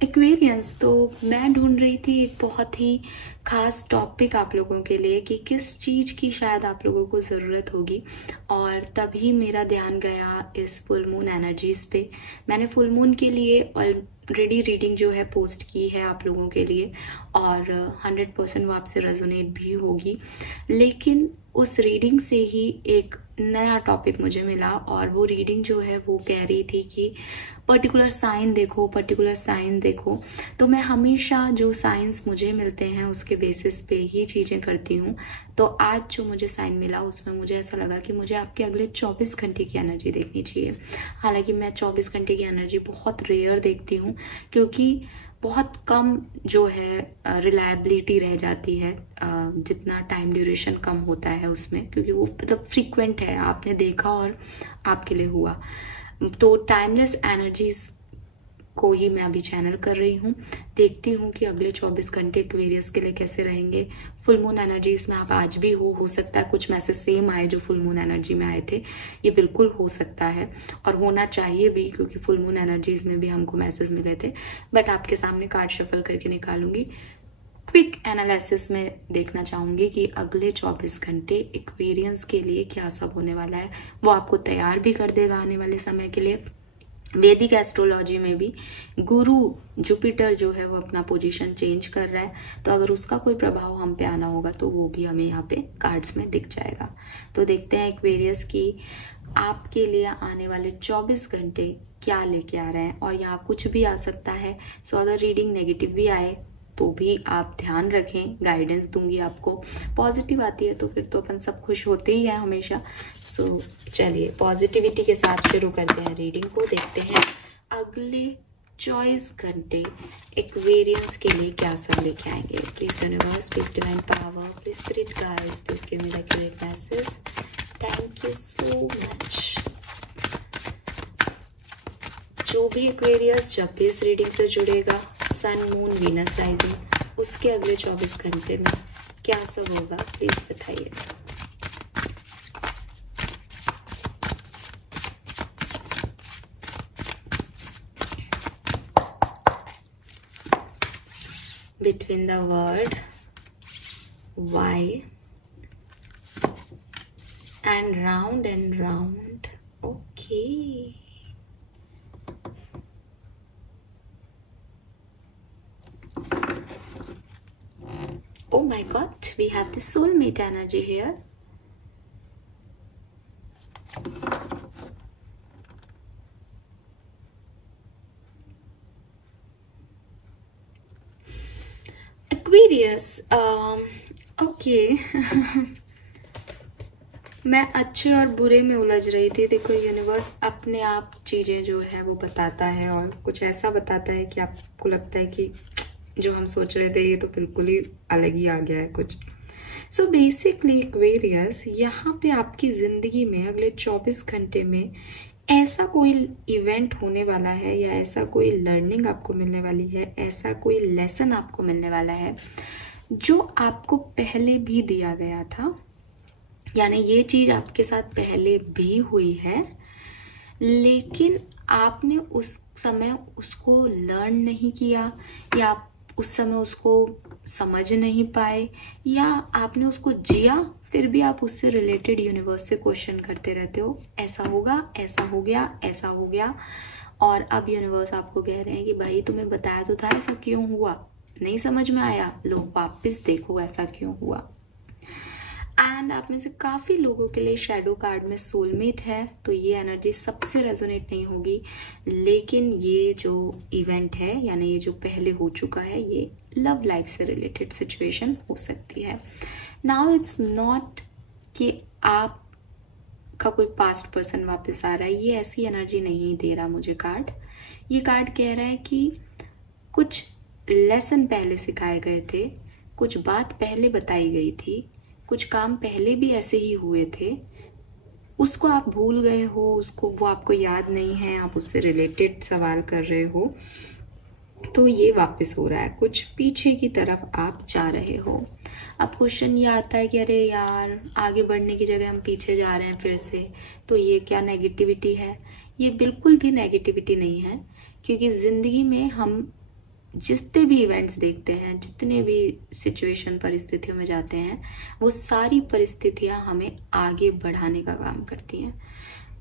Aquarians, तो मैं ढूंढ रही थी एक बहुत ही खास टॉपिक आप लोगों के लिए कि किस चीज़ की शायद आप लोगों को ज़रूरत होगी, और तभी मेरा ध्यान गया इस फुल मून एनर्जीज पे। मैंने फुल मून के लिए ऑलरेडी रीडिंग जो है पोस्ट की है आप लोगों के लिए, और 100% वो आपसे रेजोनेट भी होगी। लेकिन उस रीडिंग से ही एक नया टॉपिक मुझे मिला, और वो रीडिंग जो है वो कह रही थी कि पर्टिकुलर साइन देखो, पर्टिकुलर साइन देखो। तो मैं हमेशा जो साइंस मुझे मिलते हैं उसके बेसिस पे ही चीज़ें करती हूँ। तो आज जो मुझे साइन मिला उसमें मुझे ऐसा लगा कि मुझे आपके अगले 24 घंटे की एनर्जी देखनी चाहिए। हालांकि मैं 24 घंटे की एनर्जी बहुत रेयर देखती हूँ, क्योंकि बहुत कम जो है रिलायबिलिटी रह जाती है, जितना टाइम ड्यूरेशन कम होता है उसमें, क्योंकि वो मतलब फ्रीक्वेंट है, आपने देखा और आपके लिए हुआ। तो टाइमलेस एनर्जीज को ही मैं अभी चैनल कर रही हूँ। देखती हूँ कि अगले 24 घंटे एक्वेरियस के लिए कैसे रहेंगे। फुल मून एनर्जीज में आप आज भी हो सकता है कुछ मैसेज सेम आए जो फुल मून एनर्जी में आए थे, ये बिल्कुल हो सकता है और होना चाहिए भी, क्योंकि फुल मून एनर्जीज में भी हमको मैसेज मिले थे। बट आपके सामने कार्ड शफल करके निकालूंगी। क्विक एनालिसिस में देखना चाहूंगी कि अगले 24 घंटे एक्वेरियंस के लिए क्या सब होने वाला है। वो आपको तैयार भी कर देगा आने वाले समय के लिए। वैदिक एस्ट्रोलॉजी में भी गुरु जुपिटर जो है वो अपना पोजीशन चेंज कर रहा है, तो अगर उसका कोई प्रभाव हम पे आना होगा तो वो भी हमें यहाँ पे कार्ड्स में दिख जाएगा। तो देखते हैं एक्वेरियस की आपके लिए आने वाले 24 घंटे क्या लेके आ रहे हैं, और यहाँ कुछ भी आ सकता है। सो अगर रीडिंग नेगेटिव भी आए तो भी आप ध्यान रखें, गाइडेंस दूंगी आपको। पॉजिटिव आती है तो फिर तो अपन सब खुश होते ही हैं हमेशा। सो चलिए पॉजिटिविटी के साथ शुरू करते हैं रीडिंग को। देखते हैं अगले 24 घंटे एक्वेरियंस के लिए क्या सब लेके आएंगे। Please universe, please divine power, please spirit guides, please give me the accurate message. Thank you so much. जो भी एक्वेरियस जब भी इस रीडिंग से जुड़ेगा, सन, मून, वीनस राइजिंग, उसके अगले 24 घंटे में क्या सब होगा प्लीज बताइए। Between the word Y and round. Okay, oh my god, we have the soulmate energy here. Aquarius, okay. मैं अच्छे और बुरे में उलझ रही थी। देखो यूनिवर्स अपने आप चीजें जो है वो बताता है, और कुछ ऐसा बताता है कि आपको लगता है कि जो हम सोच रहे थे ये तो बिल्कुल ही अलग ही आ गया है कुछ। सो बेसिकली एक्वेरियस, यहाँ पे आपकी जिंदगी में अगले 24 घंटे में ऐसा कोई इवेंट होने वाला है, या ऐसा कोई लर्निंग आपको मिलने वाली है, ऐसा कोई लेसन आपको मिलने वाला है जो आपको पहले भी दिया गया था। यानी ये चीज आपके साथ पहले भी हुई है, लेकिन आपने उस समय उसको लर्न नहीं किया, या आप उस समय उसको समझ नहीं पाए, या आपने उसको जिया फिर भी आप उससे रिलेटेड यूनिवर्स से क्वेश्चन करते रहते हो, ऐसा होगा, ऐसा हो गया, ऐसा हो गया। और अब यूनिवर्स आपको कह रहे हैं कि भाई तुम्हें बताया तो था, ऐसा क्यों हुआ, नहीं समझ में आया, लो वापस देखो ऐसा क्यों हुआ। एंड आप में से काफी लोगों के लिए शैडो कार्ड में सोलमेट है, तो ये एनर्जी सबसे रेजोनेट नहीं होगी। लेकिन ये जो इवेंट है, यानी ये जो पहले हो चुका है, ये लव लाइफ से रिलेटेड सिचुएशन हो सकती है। नाउ इट्स नॉट कि आप का कोई पास्ट पर्सन वापस आ रहा है, ये ऐसी एनर्जी नहीं दे रहा मुझे कार्ड। ये कार्ड कह रहा है कि कुछ लेसन पहले सिखाए गए थे, कुछ बात पहले बताई गई थी, कुछ काम पहले भी ऐसे ही हुए थे, उसको आप भूल गए हो, उसको वो आपको याद नहीं है, आप उससे रिलेटेड सवाल कर रहे हो, तो ये वापस हो रहा है। कुछ पीछे की तरफ आप जा रहे हो। अब क्वेश्चन ये आता है कि अरे यार, आगे बढ़ने की जगह हम पीछे जा रहे हैं फिर से, तो ये क्या नेगेटिविटी है? ये बिल्कुल भी नेगेटिविटी नहीं है, क्योंकि जिंदगी में हम जितने भी इवेंट्स देखते हैं, जितने भी सिचुएशन परिस्थितियों में जाते हैं, वो सारी परिस्थितियां हमें आगे बढ़ाने का काम करती हैं।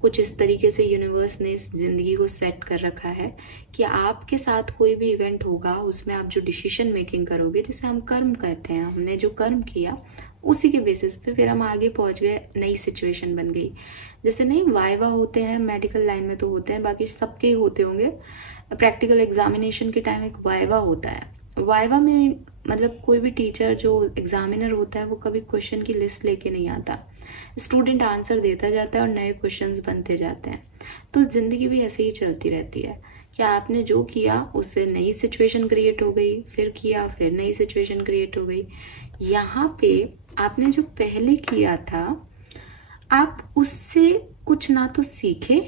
कुछ इस तरीके से यूनिवर्स ने इस जिंदगी को सेट कर रखा है कि आपके साथ कोई भी इवेंट होगा, उसमें आप जो डिसीजन मेकिंग करोगे, जिसे हम कर्म कहते हैं, हमने जो कर्म किया उसी के बेसिस पे फिर हम आगे पहुंच गए, नई सिचुएशन बन गई। जैसे नहीं वाइवा होते हैं मेडिकल लाइन में तो होते हैं, बाकी सबके ही होते होंगे, प्रैक्टिकल एग्जामिनेशन के टाइम एक वाइवा होता है। वाइवा में मतलब कोई भी टीचर जो एग्जामिनर होता है वो कभी क्वेश्चन की लिस्ट लेके नहीं आता, स्टूडेंट आंसर देता जाता है और नए क्वेश्चंस बनते जाते हैं। तो जिंदगी भी ऐसे ही चलती रहती है कि आपने जो किया उससे नई सिचुएशन क्रिएट हो गई, फिर किया फिर नई सिचुएशन क्रिएट हो गई। यहाँ पे आपने जो पहले किया था आप उससे कुछ ना तो सीखे,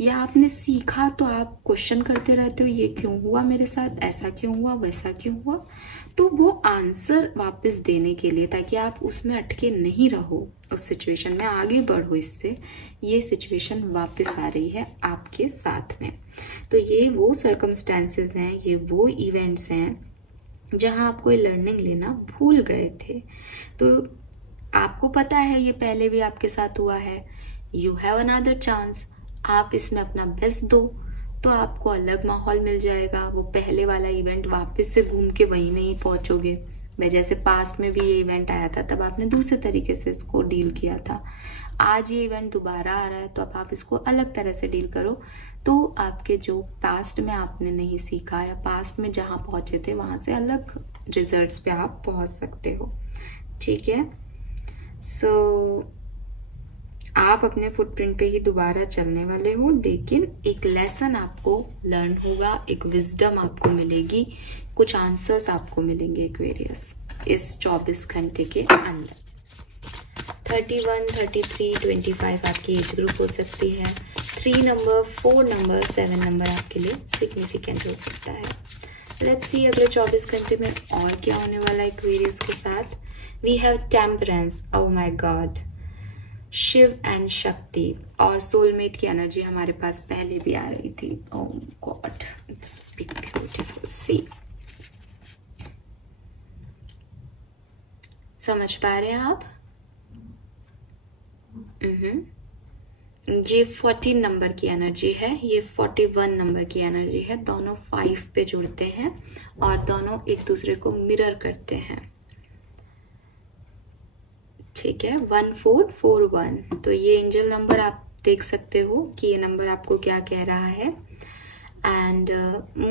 या आपने सीखा तो आप क्वेश्चन करते रहते हो, ये क्यों हुआ मेरे साथ, ऐसा क्यों हुआ, वैसा क्यों हुआ। तो वो आंसर वापस देने के लिए, ताकि आप उसमें अटके नहीं रहो, उस सिचुएशन में आगे बढ़ो, इससे ये सिचुएशन वापस आ रही है आपके साथ में। तो ये वो सर्कमस्टेंसेस हैं, ये वो इवेंट्स हैं जहां आप कोई लर्निंग लेना भूल गए थे। तो आपको पता है ये पहले भी आपके साथ हुआ है, यू हैव अनदर चांस, आप इसमें अपना बेस्ट दो तो आपको अलग माहौल मिल जाएगा। वो पहले वाला इवेंट वापस से घूम के वहीं नहीं पहुंचोगे। मैं जैसे पास्ट में भी ये इवेंट आया था तब आपने दूसरे तरीके से इसको डील किया था, आज ये इवेंट दोबारा आ रहा है तो अब आप इसको अलग तरह से डील करो। तो आपके जो पास्ट में आपने नहीं सीखा या पास्ट में जहां पहुंचे थे वहां से अलग रिजल्ट्स पे आप पहुंच सकते हो। ठीक है, सो आप अपने फुटप्रिंट पे ही दोबारा चलने वाले हो, लेकिन एक लेसन आपको लर्न होगा, एक विजडम आपको मिलेगी, कुछ आंसर्स आपको मिलेंगे एक्वेरियस इस 24 घंटे के अंदर। 31, 33, 25 आपकी एज ग्रुप हो सकती है। 3 नंबर, 4 नंबर, 7 नंबर आपके लिए सिग्निफिकेंट हो सकता है। लेट्स सी अगले 24 घंटे में और क्या होने वाला है एक्वेरियस के साथ। We have temperance, oh my god, Shiv and Shakti और सोलमेट की एनर्जी हमारे पास पहले भी आ रही थी। ओह गॉड, इट्स ब्यूटीफुल। सी, समझ पा रहे हैं आप? ये 14 नंबर की एनर्जी है, ये 41 नंबर की एनर्जी है। दोनों 5 पे जुड़ते हैं और दोनों एक दूसरे को मिरर करते हैं। ठीक है, 1441। तो ये एंजल नंबर आप देख सकते हो कि ये नंबर आपको क्या कह रहा है। एंड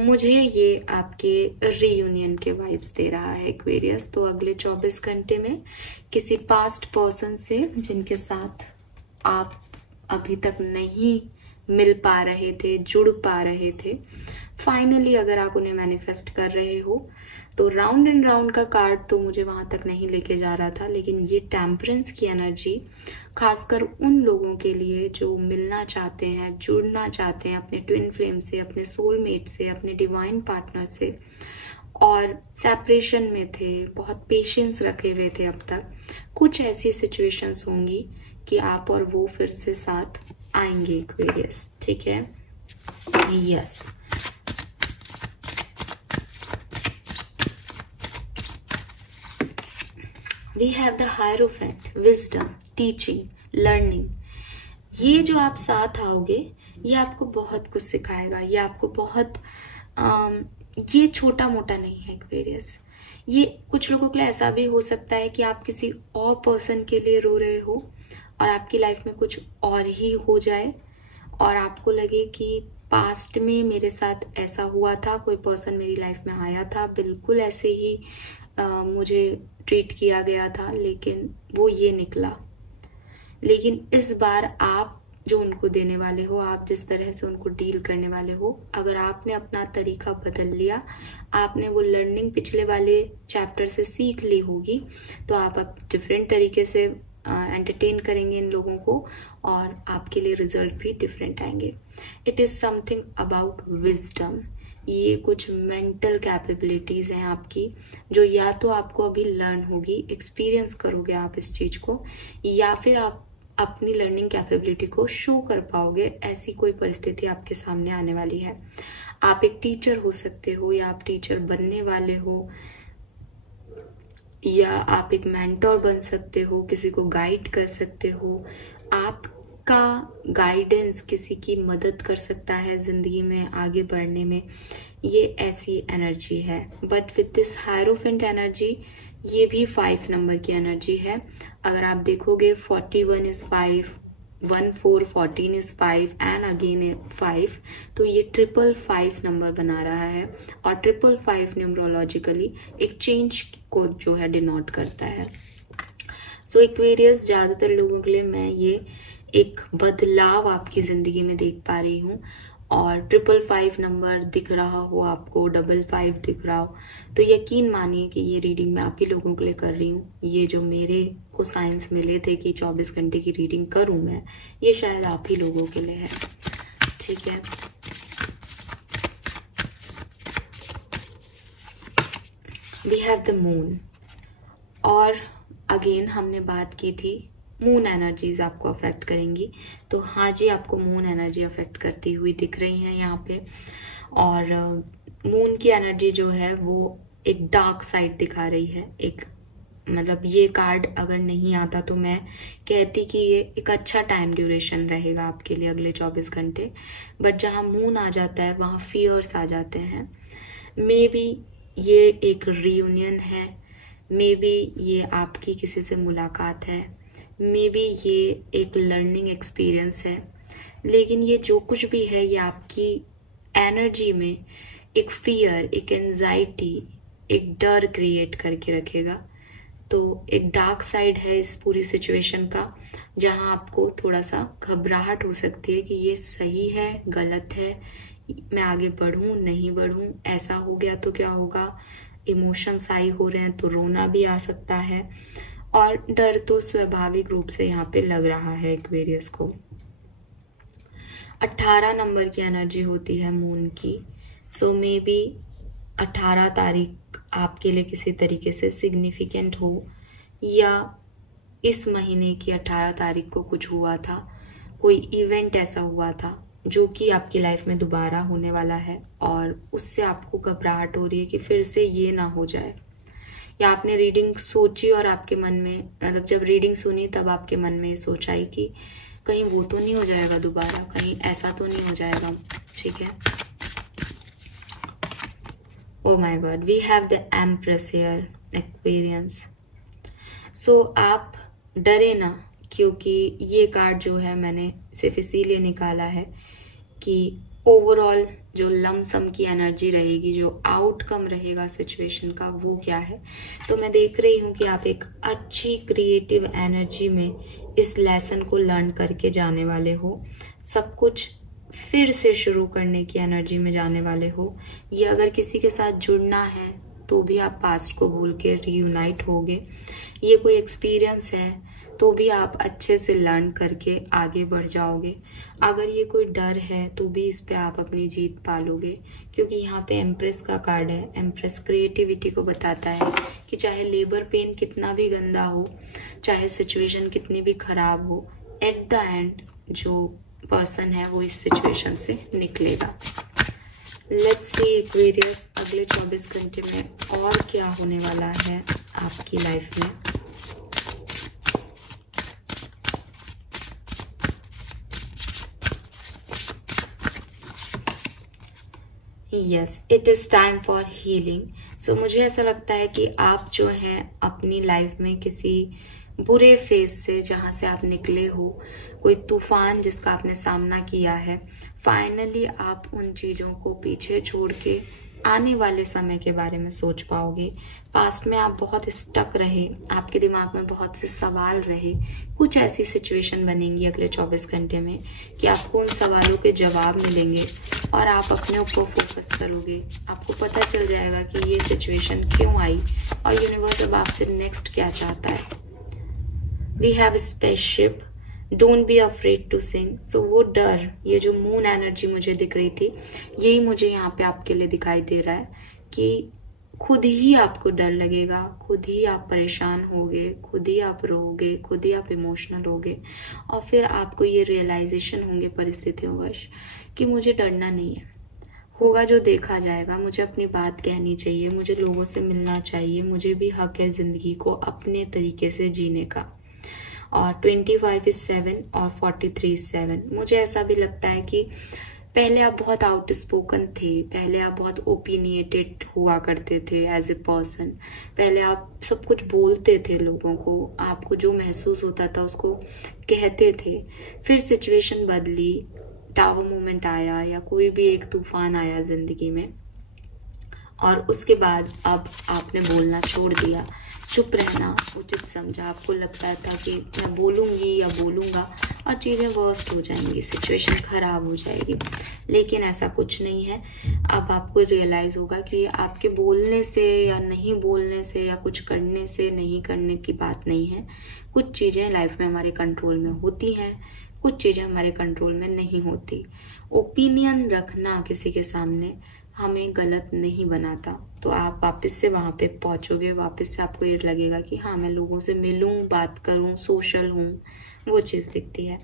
मुझे ये आपके रीयूनियन के वाइब्स दे रहा है एक्वेरियस। तो अगले 24 घंटे में किसी पास्ट पर्सन से जिनके साथ आप अभी तक नहीं मिल पा रहे थे, जुड़ पा रहे थे, फाइनली अगर आप उन्हें मैनिफेस्ट कर रहे हो तो राउंड एंड राउंड का कार्ड तो मुझे वहां तक नहीं लेके जा रहा था, लेकिन ये टेम्परेंस की एनर्जी खासकर उन लोगों के लिए जो मिलना चाहते हैं, जुड़ना चाहते हैं अपने ट्विन फ्लेम से, अपने सोलमेट से, अपने डिवाइन पार्टनर से, और सेपरेशन में थे, बहुत पेशेंस रखे हुए थे अब तक। कुछ ऐसी सिचुएशंस होंगी कि आप और वो फिर से साथ आएंगे एक्वेरियस। ठीक है, yes. We have the Hierophant, wisdom, teaching, learning। ये जो आप साथ आओगे ये आपको बहुत कुछ सिखाएगा, ये आपको बहुत ये छोटा मोटा नहीं है एक्वेरियस। ये कुछ लोगों के लिए ऐसा भी हो सकता है कि आप किसी और पर्सन के लिए रो रहे हो और आपकी लाइफ में कुछ और ही हो जाए और आपको लगे कि पास्ट में मेरे साथ ऐसा हुआ था, कोई पर्सन मेरी लाइफ में आया था, बिल्कुल ऐसे ही मुझे ट्रीट किया गया था, लेकिन वो ये निकला। लेकिन इस बार आप जो उनको देने वाले हो, आप जिस तरह से उनको डील करने वाले हो, अगर आपने अपना तरीका बदल लिया, आपने वो लर्निंग पिछले वाले चैप्टर से सीख ली होगी, तो आप अब डिफरेंट तरीके से एंटरटेन करेंगे इन लोगों को और आपके लिए रिजल्ट भी डिफरेंट आएंगे। It is something about wisdom. ये कुछ मेंटल कैपेबिलिटीज हैं आपकी जो या तो आपको अभी लर्न होगी, एक्सपीरियंस करोगे आप इस चीज को, या फिर आप अपनी लर्निंग कैपेबिलिटी को शो कर पाओगे। ऐसी कोई परिस्थिति आपके सामने आने वाली है। आप एक टीचर हो सकते हो, या आप टीचर बनने वाले हो, या आप एक मेंटोर बन सकते हो, किसी को गाइड कर सकते हो। आपका गाइडेंस किसी की मदद कर सकता है ज़िंदगी में आगे बढ़ने में। ये ऐसी एनर्जी है। But with this hierophant energy, ये भी 5 नंबर की एनर्जी है। अगर आप देखोगे 41 इज 5, 1 4 14 इज 5 एंड अगेन 5, तो ये 555 नंबर बना रहा है। और 555 न्यूमरोलॉजिकली एक चेंज को जो है डिनोट करता है। सो एक्वेरियस, ज़्यादातर लोगों के लिए मैं ये एक बदलाव आपकी ज़िंदगी में देख पा रही हूँ। और 555 नंबर दिख रहा हो आपको, 55 दिख रहा हो, तो यकीन मानिए कि ये रीडिंग मैं आप ही लोगों के लिए कर रही हूँ। ये जो मेरे को साइंस मिले थे कि 24 घंटे की रीडिंग करूँ मैं, ये शायद आप ही लोगों के लिए है। ठीक है, वी हैव द मून। और अगेन हमने बात की थी मून एनर्जीज आपको अफेक्ट करेंगी, तो हाँ जी, आपको मून एनर्जी अफेक्ट करती हुई दिख रही है यहाँ पे। और मून की एनर्जी जो है वो एक डार्क साइड दिखा रही है। एक मतलब ये कार्ड अगर नहीं आता तो मैं कहती कि ये एक अच्छा टाइम ड्यूरेशन रहेगा आपके लिए अगले 24 घंटे। बट जहाँ मून आ जाता है वहाँ फियर्स आ जाते हैं। मे बी ये एक रियूनियन है, मे बी ये आपकी किसी से मुलाकात है, मे बी ये एक लर्निंग एक्सपीरियंस है। लेकिन ये जो कुछ भी है, ये आपकी एनर्जी में एक फियर, एक एंजाइटी, एक डर क्रिएट करके रखेगा। तो एक डार्क साइड है इस पूरी सिचुएशन का, जहां आपको थोड़ा सा घबराहट हो सकती है कि ये सही है, गलत है, मैं आगे बढ़ूं, नहीं बढ़ूं, ऐसा हो गया तो क्या होगा। इमोशंस हाई हो रहे हैं तो रोना भी आ सकता है। और डर तो स्वाभाविक रूप से यहाँ पे लग रहा है एक्वेरियस को। 18 नंबर की एनर्जी होती है मून की। सो मे बी 18 तारीख आपके लिए किसी तरीके से सिग्निफिकेंट हो, या इस महीने की 18 तारीख को कुछ हुआ था, कोई इवेंट ऐसा हुआ था जो कि आपकी लाइफ में दोबारा होने वाला है, और उससे आपको घबराहट हो रही है कि फिर से ये ना हो जाए। या आपने रीडिंग सोची और आपके मन में, मतलब जब रीडिंग सुनी तब आपके मन में सोच आई कि कहीं वो तो नहीं हो जाएगा दोबारा, कहीं ऐसा तो नहीं हो जाएगा। ठीक है, oh my God, we have the empress here, Aquarians. So आप डरे ना, क्योंकि ये कार्ड जो है मैंने सिर्फ इसीलिए निकाला है कि ओवरऑल जो लमसम की एनर्जी रहेगी, जो आउटकम रहेगा सिचुएशन का, वो क्या है। तो मैं देख रही हूँ कि आप एक अच्छी क्रिएटिव एनर्जी में इस लेसन को लर्न करके जाने वाले हो। सब कुछ फिर से शुरू करने की एनर्जी में जाने वाले हो। ये अगर किसी के साथ जुड़ना है तो भी आप पास्ट को भूल के रीयूनाइट होगे। ये कोई एक्सपीरियंस है तो भी आप अच्छे से लर्न करके आगे बढ़ जाओगे। अगर ये कोई डर है तो भी इस पे आप अपनी जीत पालोगे, क्योंकि यहाँ पे एम्प्रेस का कार्ड है। एम्प्रेस क्रिएटिविटी को बताता है कि चाहे लेबर पेन कितना भी गंदा हो, चाहे सिचुएशन कितनी भी खराब हो, एट द एंड जो पर्सन है वो इस सिचुएशन से निकलेगा। लेट्स सी एक्वेरियस, अगले 24 घंटे में और क्या होने वाला है आपकी लाइफ में। Yes, it is time for healing. So मुझे ऐसा लगता है कि आप जो हैं अपनी लाइफ में किसी बुरे फेज से, जहां से आप निकले हो, कोई तूफान जिसका आपने सामना किया है, फाइनली आप उन चीजों को पीछे छोड़ के आने वाले समय के बारे में सोच पाओगे। पास्ट में आप बहुत स्टक रहे, आपके दिमाग में बहुत से सवाल रहे, कुछ ऐसी सिचुएशन बनेंगी अगले 24 घंटे में कि आपको उन सवालों के जवाब मिलेंगे और आप अपने ऊपर फोकस करोगे। आपको पता चल जाएगा कि ये सिचुएशन क्यों आई और यूनिवर्स अब आपसे नेक्स्ट क्या चाहता है। We have spaceship, don't be afraid to sing. So वो डर, ये जो मून एनर्जी मुझे दिख रही थी, यही मुझे यहाँ पे आपके लिए दिखाई दे रहा है कि खुद ही आपको डर लगेगा, खुद ही आप परेशान होगे, खुद ही आप रोगे, खुद ही आप इमोशनल होगे, और फिर आपको ये रियलाइजेशन होंगे परिस्थितियों वश कि मुझे डरना नहीं है। होगा जो देखा जाएगा। मुझे अपनी बात कहनी चाहिए, मुझे लोगों से मिलना चाहिए, मुझे भी हक है ज़िंदगी को अपने तरीके से जीने का। और 25 इज 7 और 43 इज 7। मुझे ऐसा भी लगता है कि पहले आप बहुत आउटस्पोकन थे, पहले आप बहुत ओपिनिएटेड हुआ करते थे एज ए पर्सन, पहले आप सब कुछ बोलते थे लोगों को, आपको जो महसूस होता था उसको कहते थे। फिर सिचुएशन बदली, टावर मोमेंट आया या कोई भी एक तूफान आया ज़िंदगी में, और उसके बाद अब आपने बोलना छोड़ दिया, चुप रहना उचित समझा। आपको लगता था कि मैं बोलूँगी या बोलूँगा और चीज़ें वर्स्ट हो जाएंगी, सिचुएशन ख़राब हो जाएगी, लेकिन ऐसा कुछ नहीं है। अब आपको रियलाइज़ होगा कि आपके बोलने से या नहीं बोलने से या कुछ करने से नहीं करने की बात नहीं है। कुछ चीज़ें लाइफ में हमारे कंट्रोल में होती हैं, कुछ चीज़ें हमारे कंट्रोल में नहीं होती। ओपिनियन रखना किसी के सामने हमें गलत नहीं बनाता। तो आप वापस से वहाँ पे पहुँचोगे, वापस से आपको ये लगेगा कि हाँ मैं लोगों से मिलूँ, बात करूँ, सोशल हूँ, वो चीज़ दिखती है।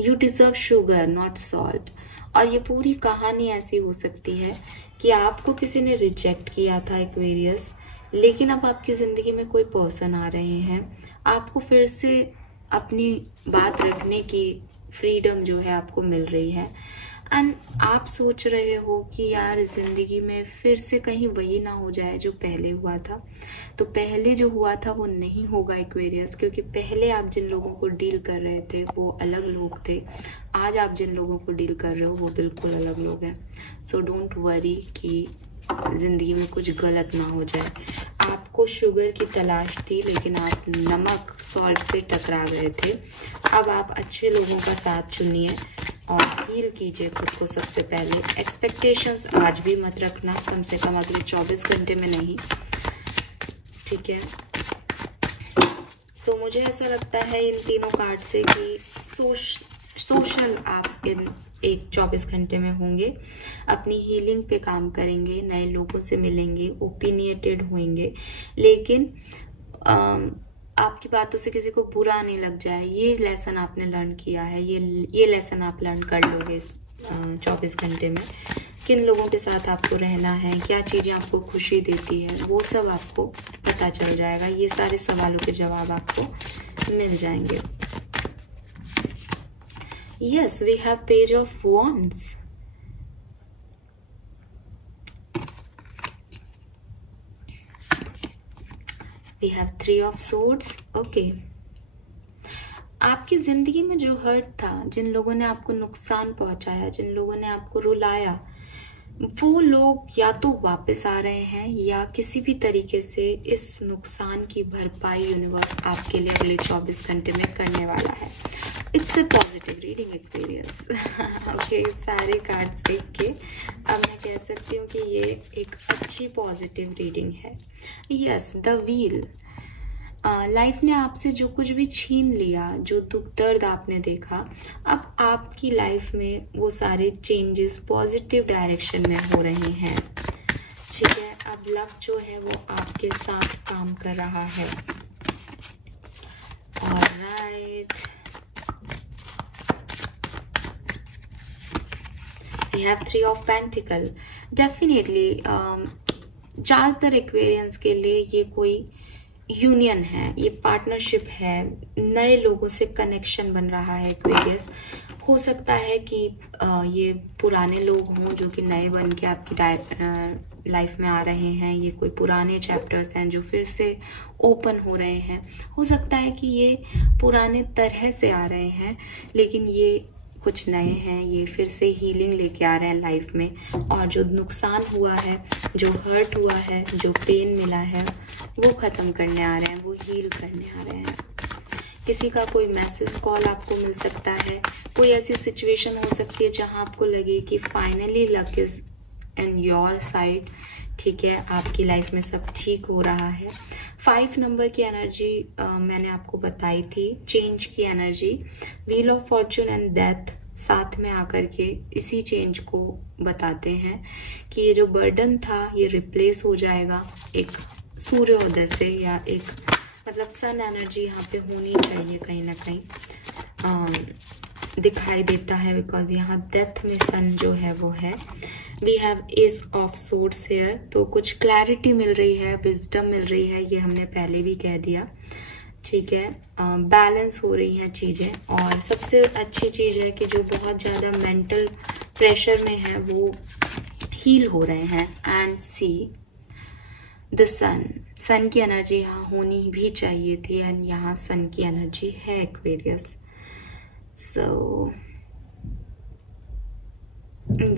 You deserve sugar not salt. और ये पूरी कहानी ऐसी हो सकती है कि आपको किसी ने रिजेक्ट किया था एक्वेरियस, लेकिन अब आपकी ज़िंदगी में कोई पर्सन आ रहे हैं, आपको फिर से अपनी बात रखने की फ्रीडम जो है आपको मिल रही है। एंड आप सोच रहे हो कि यार ज़िंदगी में फिर से कहीं वही ना हो जाए जो पहले हुआ था। तो पहले जो हुआ था वो नहीं होगा एक्वेरियस, क्योंकि पहले आप जिन लोगों को डील कर रहे थे वो अलग लोग थे, आज आप जिन लोगों को डील कर रहे हो वो बिल्कुल अलग लोग हैं। सो डोंट वरी कि ज़िंदगी में कुछ गलत ना हो जाए। आपको शुगर की तलाश थी लेकिन आप नमक सॉल्ट से टकरा गए थे। अब आप अच्छे लोगों का साथ चुनिए और हील कीजिए खुद को सबसे पहले। एक्सपेक्टेशंस आज भी मत रखना, कम से कम अगले 24 घंटे में नहीं, ठीक है। सो मुझे ऐसा लगता है इन तीनों कार्ड से कि सोशल आप इन 24 घंटे में होंगे, अपनी हीलिंग पे काम करेंगे, नए लोगों से मिलेंगे, ओपिनिएटेड होंगे, लेकिन आपकी बातों से किसी को बुरा नहीं लग जाए। ये लेसन आपने लर्न किया है, ये लेसन आप लर्न कर लोगे इस 24 घंटे में। किन लोगों के साथ आपको रहना है, क्या चीज़ें आपको खुशी देती है, वो सब आपको पता चल जाएगा। ये सारे सवालों के जवाब आपको मिल जाएंगे। Yes, we have Page of Wands. We have 3 of Swords. Okay. आपकी जिंदगी में जो हर्ट था, जिन लोगों ने आपको नुकसान पहुंचाया, जिन लोगों ने आपको रुलाया, वो लोग या तो वापस आ रहे हैं या किसी भी तरीके से इस नुकसान की भरपाई यूनिवर्स आपके लिए अगले 24 घंटे में करने वाला है। It's a positive reading Aquarius. Okay, सारे कार्ड्स देख के अब मैं कह सकती हूँ कि ये एक अच्छी पॉजिटिव रीडिंग है। Yes, the wheel. लाइफ ने आपसे जो कुछ भी छीन लिया, जो दुख दर्द आपने देखा, अब आपकी लाइफ में वो सारे चेंजेस पॉजिटिव डायरेक्शन में हो रहे हैं, ठीक है। अब लक जो है वो आपके साथ काम कर रहा है। Alright, we have 3 of Pentacle. Definitely ज़्यादातर एक्वेरियंस के लिए ये कोई यूनियन है, ये पार्टनरशिप है, नए लोगों से कनेक्शन बन रहा है एक्वेरियस। हो सकता है कि ये पुराने लोग हों जो कि नए बन के आपकी लाइफ में आ रहे हैं, ये कोई पुराने चैप्टर्स हैं जो फिर से ओपन हो रहे हैं। हो सकता है कि ये पुराने तरह से आ रहे हैं लेकिन ये कुछ नए हैं, ये फिर से हीलिंग लेके आ रहे हैं लाइफ में, और जो नुकसान हुआ है, जो हर्ट हुआ है, जो पेन मिला है, वो ख़त्म करने आ रहे हैं, वो हील करने आ रहे हैं। किसी का कोई मैसेज कॉल आपको मिल सकता है, कोई ऐसी सिचुएशन हो सकती है जहां आपको लगे कि finally luck is in your side, ठीक है, आपकी लाइफ में सब ठीक हो रहा है। 5 नंबर की एनर्जी मैंने आपको बताई थी, चेंज की energy, wheel of Fortune and death साथ में आकर के इसी चेंज को बताते हैं कि ये जो बर्डन था ये रिप्लेस हो जाएगा एक सूर्योदय से, या एक मतलब सन एनर्जी यहाँ पे होनी चाहिए कहीं ना कहीं दिखाई देता है, बिकॉज यहाँ डेथ में सन जो है वो है। We have ace of swords here, तो कुछ क्लैरिटी मिल रही है, विजडम मिल रही है, ये हमने पहले भी कह दिया, ठीक है। बैलेंस हो रही हैं चीज़ें, और सबसे अच्छी चीज़ है कि जो बहुत ज़्यादा मेंटल प्रेशर में है वो हील हो रहे हैं। एंड सी द सन की एनर्जी यहाँ होनी भी चाहिए थी, एंड यहाँ सन की एनर्जी है Aquarius. So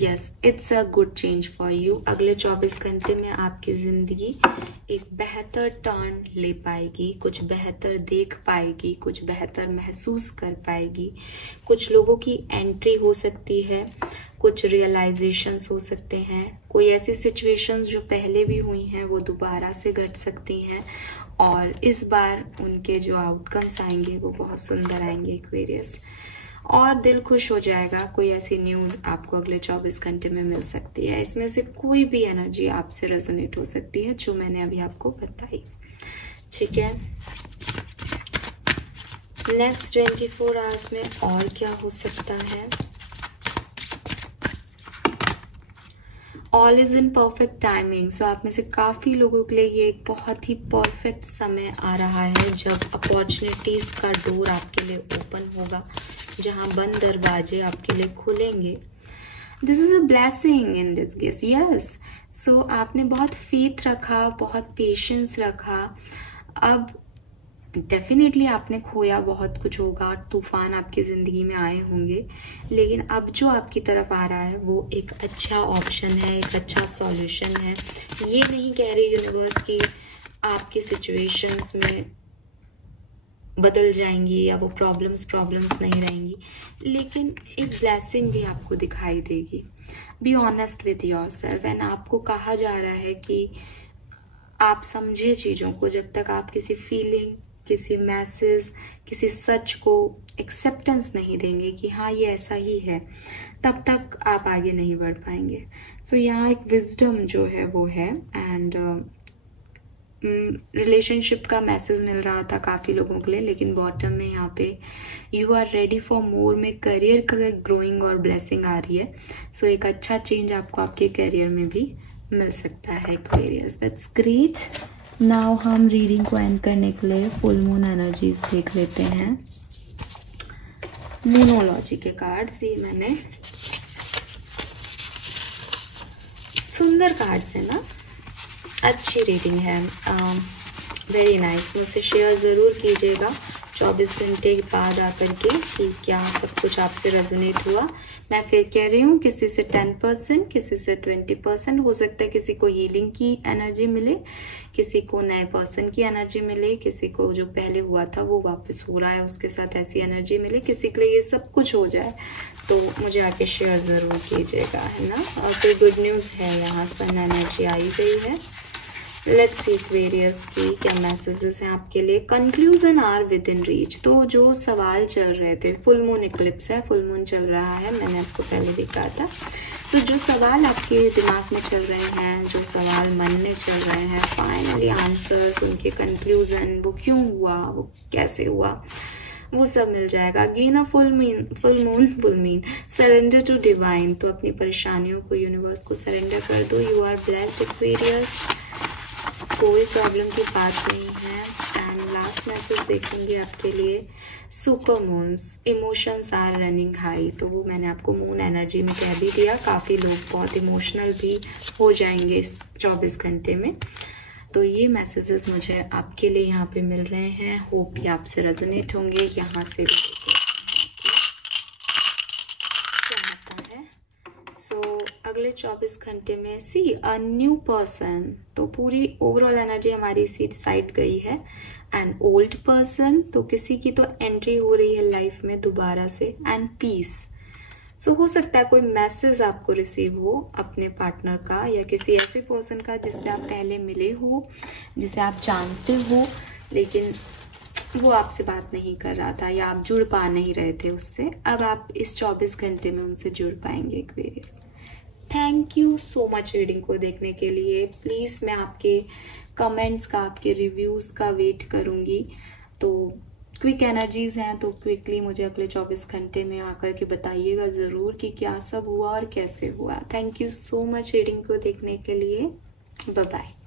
yes, it's a good change for you. अगले 24 घंटे में आपकी जिंदगी एक बेहतर टर्न ले पाएगी, कुछ बेहतर देख पाएगी, कुछ बेहतर महसूस कर पाएगी। कुछ लोगों की एंट्री हो सकती है, कुछ रियलाइजेशंस हो सकते हैं, कोई ऐसी सिचुएशंस जो पहले भी हुई हैं वो दोबारा से घट सकती हैं, और इस बार उनके जो आउटकम्स आएंगे वो बहुत सुंदर आएंगे एक्वेरियस, और दिल खुश हो जाएगा। कोई ऐसी न्यूज़ आपको अगले 24 घंटे में मिल सकती है। इसमें से कोई भी एनर्जी आपसे रेजोनेट हो सकती है जो मैंने अभी आपको बताई, ठीक है। नेक्स्ट 24 आवर्स में और क्या हो सकता है? All is in perfect timing. So आप में से काफ़ी लोगों के लिए ये एक बहुत ही परफेक्ट समय आ रहा है जब अपॉर्चुनिटीज का डोर आपके लिए ओपन होगा, जहां बंद दरवाजे आपके लिए खुलेंगे। This is a blessing in disguise, yes. So आपने बहुत फेथ रखा, बहुत पेशेंस रखा। अब डेफिनेटली आपने खोया बहुत कुछ होगा, तूफान आपकी ज़िंदगी में आए होंगे, लेकिन अब जो आपकी तरफ आ रहा है वो एक अच्छा ऑप्शन है, एक अच्छा सॉल्यूशन है। ये नहीं कह रही यूनिवर्स कि आपकी सिचुएशंस में बदल जाएंगी या वो प्रॉब्लम्स नहीं रहेंगी, लेकिन एक ब्लेसिंग भी आपको दिखाई देगी। Be honest with yourself. And आपको कहा जा रहा है कि आप समझे चीज़ों को, जब तक आप किसी फीलिंग, किसी मैसेज, किसी सच को एक्सेप्टेंस नहीं देंगे कि हाँ ये ऐसा ही है, तब तक आप आगे नहीं बढ़ पाएंगे। सो यहाँ एक विजडम जो है वो है। एंड रिलेशनशिप का मैसेज मिल रहा था काफ़ी लोगों के लिए, लेकिन बॉटम में यहाँ पे you are ready for more में करियर का ग्रोइंग और ब्लेसिंग आ रही है। सो एक अच्छा चेंज आपको आपके करियर में भी मिल सकता है एक्वेरियस। That's great. नाउ हम रीडिंग को एंड करने के लिए फुल मून एनर्जीज देख लेते हैं। मूनोलॉजी के कार्ड्स, ये मैंने सुंदर कार्ड्स है ना, अच्छी रीडिंग है, वेरी नाइस। मुझसे शेयर ज़रूर कीजिएगा 24 घंटे के बाद आकर के कि क्या सब कुछ आपसे रेजोनेट हुआ। मैं फिर कह रही हूँ, किसी से 10%, किसी से 20%, हो सकता है किसी को हीलिंग की एनर्जी मिले, किसी को नए पर्सन की एनर्जी मिले, किसी को जो पहले हुआ था वो वापस हो रहा है उसके साथ ऐसी एनर्जी मिले, किसी के लिए ये सब कुछ हो जाए। तो मुझे आके शेयर ज़रूर कीजिएगा, है ना। और फिर गुड न्यूज़ है, यहाँ सन एनर्जी आई गई है। लेट्स सी एक्वेरियस की क्या मैसेजेस हैं आपके लिए। Conclusion are within reach. तो जो सवाल चल रहे थे, फुल मून इक्लिप्स है, फुल मून चल रहा है, मैंने आपको पहले भी कहा था। सो जो सवाल आपके दिमाग में चल रहे हैं, जो सवाल मन में चल रहे हैं, फाइनली आंसर्स, उनके कंक्लूजन, वो क्यों हुआ, वो कैसे हुआ, वो सब मिल जाएगा। Again a full moon, surrender to divine. तो अपनी परेशानियों को यूनिवर्स को सरेंडर कर दो। यू आर ब्लेस्ड एक्वेरियस, कोई प्रॉब्लम की बात नहीं है। एंड लास्ट मैसेज देखेंगे आपके लिए, super moons, emotions are running high. तो वो मैंने आपको मून एनर्जी में कह भी दिया, काफ़ी लोग बहुत इमोशनल भी हो जाएंगे इस 24 घंटे में। तो ये मैसेजेस मुझे आपके लिए यहाँ पे मिल रहे हैं, होप ये आपसे रेजोनेट होंगे। यहाँ से भी क्या आता है। सो अगले 24 घंटे में सी अ न्यू पर्सन। तो पूरी ओवरऑल एनर्जी हमारी इसी साइड गई है। एंड ओल्ड पर्सन, तो किसी की तो एंट्री हो रही है लाइफ में दोबारा से। And piece. सो हो सकता है कोई मैसेज आपको रिसीव हो अपने पार्टनर का या किसी ऐसे पर्सन का जिससे आप पहले मिले हो, जिसे आप जानते हो, लेकिन वो आपसे बात नहीं कर रहा था या आप जुड़ पा नहीं रहे थे उससे। अब आप इस 24 घंटे में उनसे जुड़ पाएंगे Aquarius. Thank you so much reading को देखने के लिए। प्लीज़ मैं आपके कमेंट्स का, आपके रिव्यूज़ का वेट करूँगी। तो क्विक एनर्जीज हैं तो क्विकली मुझे अगले 24 घंटे में आकर के बताइएगा ज़रूर कि क्या सब हुआ और कैसे हुआ। Thank you so much reading को देखने के लिए। Bye bye.